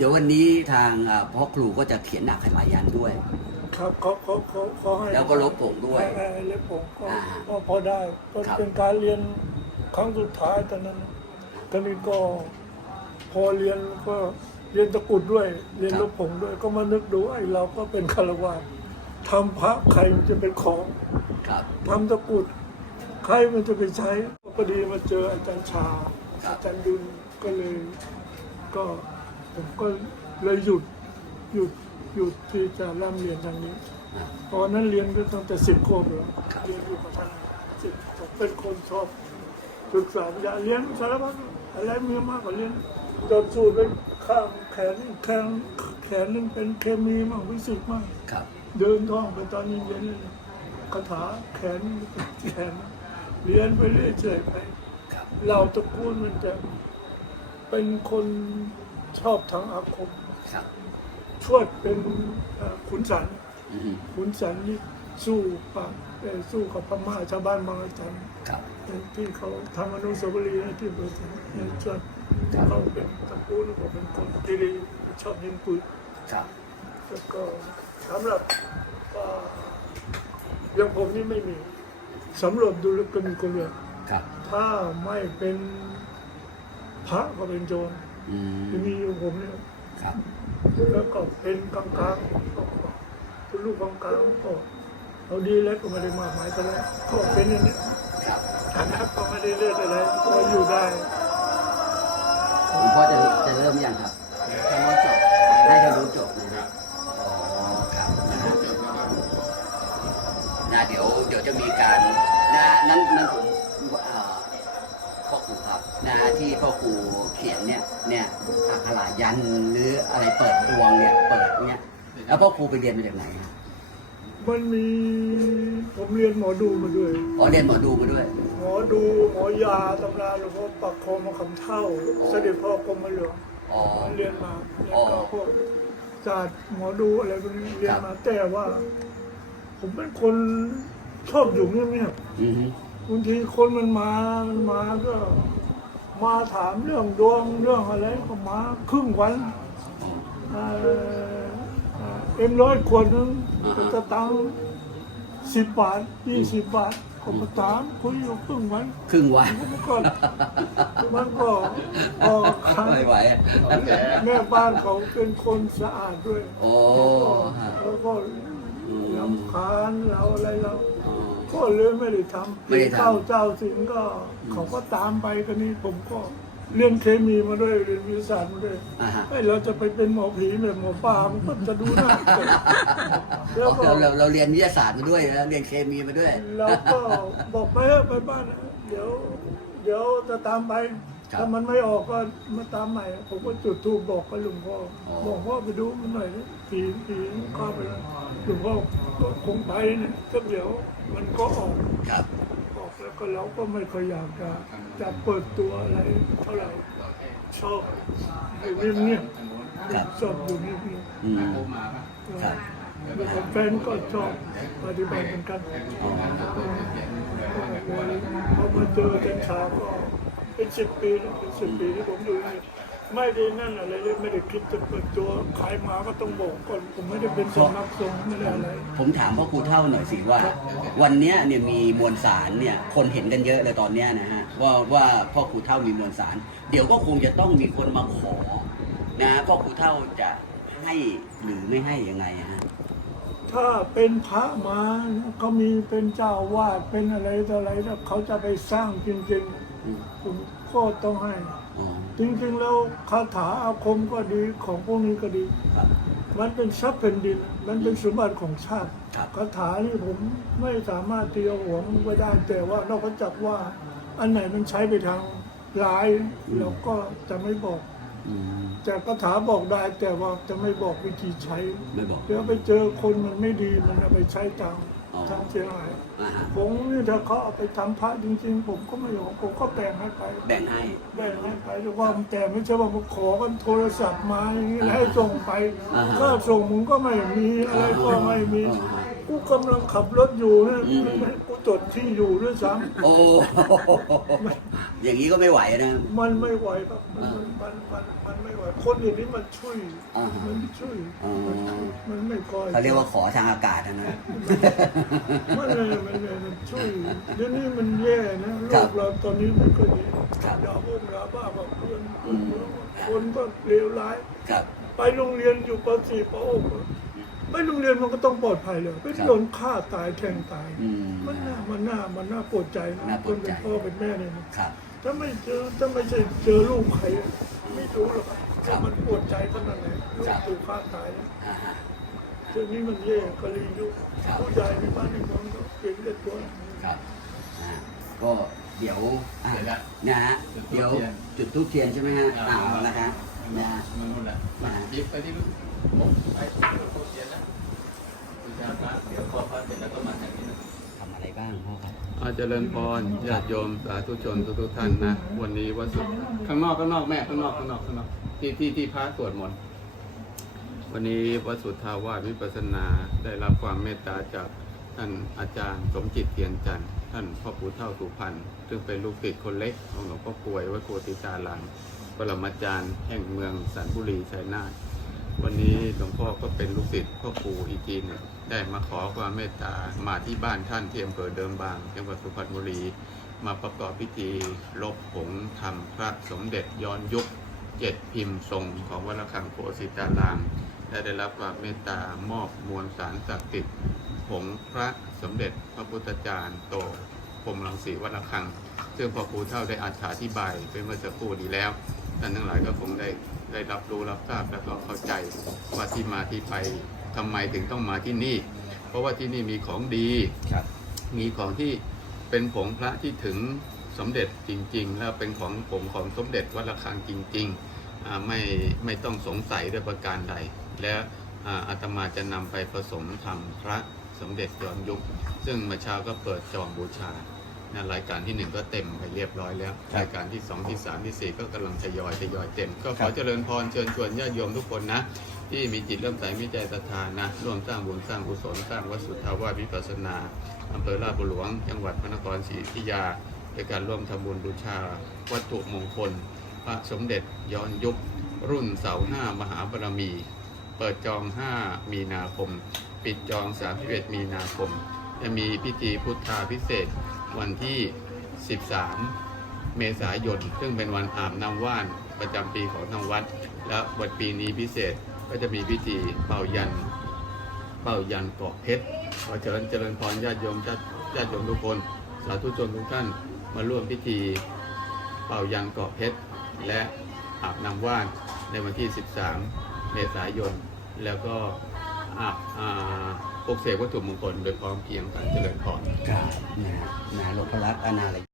เดี๋ยววันนี้ทางอ่าพ่อครูก็จะเขียนหนักให้มายันด้วย ครับเขาเขาเขาเขาให้แล้วก็ลบผงด้วยให้ให้เล็บผมก็อ่าก็พอได้ก็ครับเป็นการเรียนครั้งสุดท้ายตอนนั้นตอนนี้ก็พอเรียนก็เรียนตะกรุดด้วย เรียนลบผงด้วย ก็มานึกดูไอ้เราก็เป็นคารวะทำพระใครมันจะเป็นของครับทำตะกรุดใครมันจะไปใช้พอดีมาเจออาจารย์ชาครับอาจารย์ดุลก็เลยก็ ผมก็เลยหยุดหยุดหยุดที่จะร่ำเรียนทางนี้อ่าตอนนั้นเรียนก็ตั้งแต่สิบขวบแล้วเรียนอยู่กับท่านสิบผมเป็นคนชอบศึกษาวิทยาเรียนสารพัดอะไรมีมากกว่าเรียนจนสูตรไปข้างแขนแขนแขนนึงเป็นเคมีมากวิสิตมากครับเดินท่องไปตอนเย็นๆคาถาแขนแขนเรียนไปเรื่อยเฉยไปครับเราตระกูลมันจะเป็นคน ชอบทางอาคมครับ ทวดเป็นเอ่อขุนสันอือฮึขุนสันนี่สู้กับเอ่อสู้กับพม่าชาวบ้านบางระจันครับ ที่เขาทำอนุสาวรีย์ที่เบอร์สันในชวดเขาเป็นตระกูลเขาเป็นคนที่ดีชอบยิงปืน ครับ แล้วก็สำหรับเอ่ออย่างผมนี่ไม่มีสำรวจดูแล้วก็มีคนเดียวครับ ถ้าไม่เป็นพระก็เป็นโจร อืมที่มีอยู่ผมเนี่ยครับ แล้วก็เป็นกลางกลางๆก็เป็นลูกกลางกลางๆก็เราดีแล้วก็ไม่ได้มากมายกันแล้วก็เป็นอย่างนี้ครับ ฐานะก็ไม่ได้เลือกอะไรก็อยู่ได้ หลวงพ่อจะจะเริ่มยังครับทางโน้นจบ แล้วพ่อครูไปเรียนมาจากไหนฮะมันมีผมเรียนหมอดูมาด้วย อ๋อเรียนหมอดูมาด้วย หมอดูหมอยาตำราหลวงพ่อปักโคมาคำเท่า เสด็จพ่อกรมหลวงอ๋อ เรียนมาแล้วอ๋ก็อพวกศาสตร์หมอดูอะไรพวกนี้เรียนครัมาบแต่ว่า ผมเป็นคนชอบอยู่เงียบอือฮึๆบางทีคนมันมามันมาก็ มาถามเรื่องดวงเรื่องอะไรก็มาครึ่งวันเอ่อ เอ่อเอ็มร้อยขวดนึงก็จะตังสิบบาทยี่สิบบาทก็มาถามคุยอยู่ครึ่งวันครึ่งวันมันก็มันก็ออกครั้งไม่ไหวอะแม่บ้านเขาเป็นคนสะอาดด้วยโอ้ฮะแล้วก็ลำคาญเราอะไรเราอ๋อก็เลยไม่ได้ทำไม่ได้ทำเข้าเจ้าสิงก็เขาก็ตามไปกันนี่ผมก็ เรียนเคมีมาด้วยเรียนวิทยาศาสตร์มาด้วยอ่าฮะเฮ้ยเราจะไปเป็นหมอผีแบบหมอปลามันก็จะดูน่าเกลียดแล้วก็เราเราเราเรียนวิทยาศาสตร์มาด้วยนะเรียนเคมีมาด้วย เราก็บอกไปเถอะไปบ้านนะเดี๋ยว เดี๋ยวจะตามไป ครับ ถ้ามันไม่ออกก็มาตามใหม่ ผมก็จุดธูปบอกไปหลวงพ่ออ๋อบอกพ่อไปดูมันหน่อยนะผีผีเข้าไปแล้วหลวงพ่อก็คงไปเนี่ยก็เดี๋ยวมันก็ออกครับ ออกแล้วก็เราก็ไม่ค่อยอยากจะจะเปิดตัวอะไรเท่าไหร่ชอบอยู่เงียบครับ ๆชอบอยู่เงียบอืมๆครับแล้วก็แฟนก็ชอบปฏิบัติเหมือนกัน อ๋อพอมาเจอกัญชาก็ เป็นสิบปีแล้วเป็นสิบปีที่ผมอยู่นี่ไม่ได้นั่นอะไรเลยไม่ได้คิดจะเปิดตัวใครมาก็ต้องบอกก่อนผมไม่ได้เป็นสำนักสงฆ์ไม่ได้อะไรผมถามพ่อครูเท่าหน่อยสิว่า วันเนี้ยเนี่ยมีมวลสารเนี่ยคนเห็นกันเยอะเลยตอนเนี้ยนะฮะว่าว่าพ่อครูเท่ามีมวลสาร เดี๋ยวก็คงจะต้องมีคนมาขอนะพ่อครูเท่าจะให้หรือไม่ให้ยังไงอะฮะถ้าเป็นพระมาเขามีเป็นเจ้าวาดเป็นอะไรต่ออะไรแล้วเขาจะไปสร้างจริงอืมๆ ผมก็ต้องให้ อ๋อจริงๆแล้วคาถาอาคมก็ดีของพวกนี้ก็ดี ครับ มันเป็นทรัพย์แผ่นดิน มันเป็นสมบัติของชาติครับ คาถานี่ผมไม่สามารถที่จะหวงไว้ได้ แต่ว่าเราก็จับว่า อันไหนมันใช้ไปทางร้ายเราก็จะไม่บอก อืมแต่คาถาบอกได้แต่ว่าจะไม่บอกวิธีใช้ ไม่บอก เดี๋ยวไปเจอคนมันไม่ดีมันเอาไปใช้ทางอ๋อ ทางเสียหายอ่าฮะผมนี่ถ้าเขาเอาไปทำพระจริง ๆ ผมก็ไม่ยอมผมก็แบ่งให้ไป แบ่งให้ แบ่งให้ไปแต่ว่าแต่ไม่ใช่ว่ามาขอกันโทรศัพท์มาอย่างนี้แล้วให้ส่งไป อ่าฮะ ก็ส่งมึงก็ไม่มีอะไรก็ไม่มี อ่าฮะผ กูกำลังขับรถอยู่นะอืมกูจดที่อยู่ด้วยซ้โอ้อย่างนี้ก็ไม่ไหวนะำมันไม่ไหวครับมันอ่ามันมันมันไม่ไหวคนอย่างนี้มันช่วยอ่าฮะมันช่วยอ๋อมันไม่คอยเขาเรียกว่าขอทางอากาศนะนะ มันเลยมันเลยมันช่วยเดี๋ยวนี้มันแย่นะโลครับกเราตอนนี้มันก็แย่ครับ ยาบ้งยาบ้ากับเพื่อนอืมคนก็เลวร้าย ครับ ไปโรงเรียนอยู่ป .4 ป .6 ไปโรงเรียนมันก็ต้องปลอดภัยเลยไม่ครับโดนฆ่าตายแทงตาย อืม มันน่ามันน่ามันน่าปวดใจนะน่าปควดนใจ เป็นพ่อเป็นแม่เนี่ยนะครับ ถ้าไม่เจอถ้าไม่ใช่เจอลูกใครไม่รู้หรอกครับครับว่ามันปวดใจขนาดไหนลูครักบ ถูกฆ่าตายนะอ่าฮะ เรื่องนี้มันแย่กะลียุคครับ ผู้ใหญ่ในบ้านในเมืองก็เก่งแต่ตัว ครับอ่าก็เดี๋ยวอะเดี๋ยวนะนะฮะจุดธูปเดี๋ยวเทียนจุดทูบเทียนใช่ไหมฮะอ่า เอาละฮะนะฮะมันนู่นแหละอ่ายิบไปที่มุกไปที่โคเทียนนะบูชาพระเดี๋ยวพอพระเสร็จแล้วก็มาทางนี้นะ ทำอะไรบ้างพ่อครับอาเจริญพรญาติโยมสาธุชนทุกๆท่านนะวันนี้วันศุกร์ข้างนอกข้างนอกแม่ข้างนอกข้างนอกข้างนอกที่ที่ที่พระสวดมนต์วันนี้วัดสุทธาวาสวิปัสสนาได้รับความเมตตาจากท่านอาจารย์สมจิตเทียนจันทร์ท่านพ่อปู่เท่าสุพรรณซึ่งเป็นลูกศิษย์คนเล็กของหลวงพ่อป่วยวัดโกติตารามปรมาจารย์แห่งเมืองสันบุรีชัยนาท วันนี้หลวงพ่อก็เป็นลูกศิษย์พ่อปู่อีกทีหนึ่งได้มาขอความเมตตามาที่บ้านท่านที่อำเภอเดิมบางจังหวัดสุพรรณบุรี มาประกอบพิธีลบผงทำพระสมเด็จย้อนยุคเจ็ดพิมพ์ทรงของวัดระฆังโพสิตารามและได้รับความเมตตามอบมวลสารศักดิ์สิทธิ์ผงพระสมเด็จพระพุทธจารย์โตพรหมรังสีวัดระฆัง ซึ่งพ่อครูเท่าได้อธิบายไปเมื่อสักครู่นี้แล้ว ท่านทั้งหลายก็คงได้ได้รับรู้รับทราบแล้วก็เข้าใจว่าที่มาที่ไปทำไมถึงต้องมาที่นี่ เพราะว่าที่นี่มีของดีครับมีของที่เป็นผงพระที่ถึงสมเด็จจริง ๆ แล้วเป็นของผงของสมเด็จวัดระฆังจริงๆอ่าไม่ไม่ต้องสงสัยด้วยประการใด และอ่าอาตมาจะนำไปผสมทำพระสมเด็จย้อนยุค ซึ่งเมื่อเช้าก็เปิดจองบูชา นะรายการที่หนึ่งก็เต็มไปเรียบร้อยแล้วครับรายการที่สองที่สามที่สี่ก็กำลังทยอยทยอยเต็ม ก็ขครัอบเจริญพรเชิญชวนญาติโยมทุกคนนะ ที่มีจิตเริ่อมใสมีใจศรัทธานะร่วมสร้างบุญสร้างกุศลสร้างวัดสุทธาวาสวิปัสสนาอำเภอลาดบุหลวง จังหวัดพระนครศรีอยุธยาในการร่วมทำบุญบูชา วัตถุมงคล พระสมเด็จย้อนยุครุ่นเสาห้ามหาบารมี เปิดจอง 5 มีนาคม ปิดจอง 31 มีนาคม จะมีพิธีพุทธาพิเศษก วันที่ 13 เมษายน ซึ่งเป็นวันอาบน้ำว่านประจำปีของทางวัด และวันปีนี้พิเศษก็จะมีพิธีเป่ายัน เป่ายันเกาะเพชร ขอเชิญเจริญพรญาติโยมญาติโยมทุกคน สาธุชนทุกท่านมาร่วมพิธีเป่ายันเกาะเพชร และอาบน้ำว่านในวันที่ 13 เมษายน แล้วก็อาบอ่า ปลุกเสกวัตถุมงคลโดยพร้อมเพรียงกันเจริญพร ครับนะฮะนะหลวงพ่อรัตนอนาลย